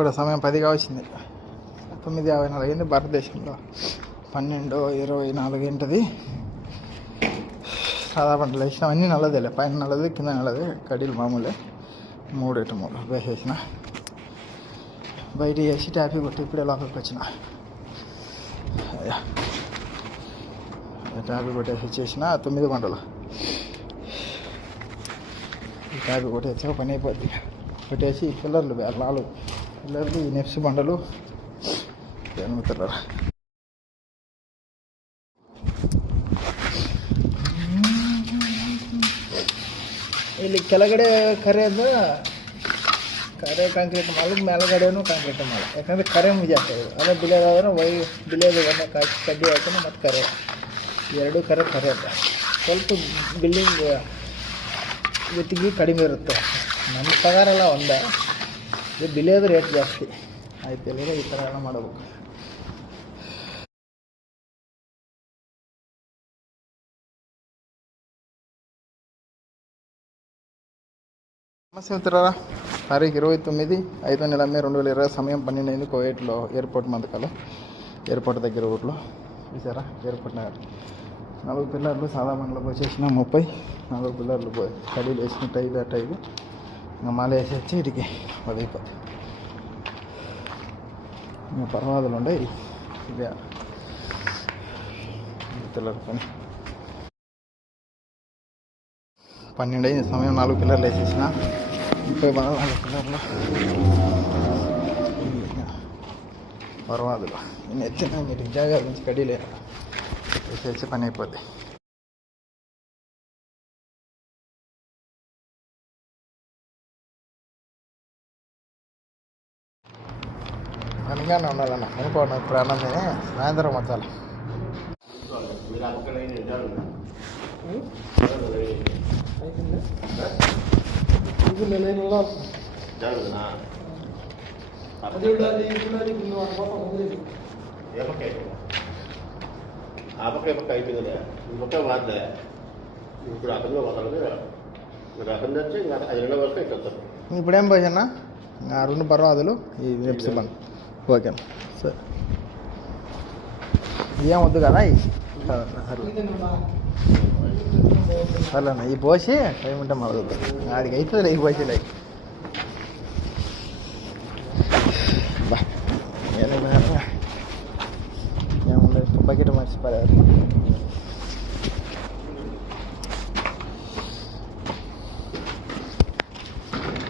ఇప్పుడు సమయం 10 వచ్చింది. 9:54 అయింది. భారతదేశంలో 12:24 ఏంటది. దాదాపు లేచిన అన్నీ నల్లదేలే, పైన నల్లది కింద నల్లది, కడీలు మామూలే. 3 వేసేసిన, బయట వేసి ట్యాపీ కొట్టి ఇప్పుడే లోపలికి వచ్చిన. ట్యాపీ కొట్టేసి వచ్చేసిన 9 గంటలు. ఈ ట్యాపీ కొట్టేసాక పని అయిపోద్ది. కొట్టేసి పిల్లర్లు 4 పిల్లర్లు, ఈ నెప్స్ బండలు ఏమవుతారా. ಇಲ್ಲಿ ಕೆಳಗಡೆ ಕರೆ ಅದ, ಕರೆ ಕಾಂಕ್ರೀಟ್ ಮಾಲ್ ಮೇಲ್ಗಡೆನೂ ಕಾಂಕ್ರೀಟ್ ಮಾಲ್. ಯಾಕಂದರೆ ಕರೆ ಜಾಸ್ತಿ ಆಗಿದೆ. ಅದೇ ಬಿಳಿಯೋದಾದ್ರೆ ಬಿಳಿಯೋದು ಒಮ್ಮೆ ಕಡ್ಡಿ ಹಾಕೋಣ ಮತ್ತು ಕರೆ, ಎರಡೂ ಕರೆ ಅದ. ಸ್ವಲ್ಪ ಬಿಲ್ಡಿಂಗ್ ಜೊತೆಗೆ ಕಡಿಮೆ ಇರುತ್ತೆ. ನಮ್ಮ ಪಗಾರೆಲ್ಲ ಒಂದೇ, ಇದು ಬಿಳಿಯೋದು ರೇಟ್ ಜಾಸ್ತಿ ಆಯ್ತು. ಎಲ್ಲರೂ ಈ ಥರ ಎಲ್ಲ ಮಾಡಬೇಕು. నమస్తే మిత్రులారా. తారీఖు 29 5వ నెల మే 2020, సమయం 12 అయింది. కోయేట్లో ఎయిర్పోర్ట్ మందకాల ఎయిర్పోర్ట్ దగ్గర ఊర్లో చూసారా. ఎయిర్పోర్ట్ నగర్ 4 పిల్లర్లు సాదా బండ్లకు వచ్చేసిన 30, 4 పిల్లర్లు పోయి కడీలు వేసిన టైప్ టైపు ఇంకా మాల వేసి వచ్చి ఇటుకి పదైపోతుంది. ఇంకా పర్వాదులు ఉండే ఇదే పిల్లర్ పని. 12 అయింది సమయం. 4 పిల్లర్లు వేసేసిన 30 బాగా 4 పిల్లర్లు పర్వాదులు ఎత్తిన మీరు జాగా నుంచి కడీలే వేసేసి పని అయిపోద్ది. పనిగానే ఉండాలన్న, అనుకోండి ప్రాణమే. సాయంత్రం వచ్చాలి. అయిపోయింది. ఇంకొక వాద్దా ఇప్పుడు అతను వదలదు. అతను తెచ్చి ఇంకా 5 నెలల వరకు ఇక్కడ. ఇప్పుడేం పోయన్నా 2 పర్వాదులు ఈ నెప్స్ బండ్. ఓకే సరే, ఏం వద్దు కదా. సరేనా, ఈ పోసి టైం ఉంటే మొదలు ఆడికి అవుతుంది. లేక పోసి లేక ఏముండదు. బకెట్ మర్చిపోయారు.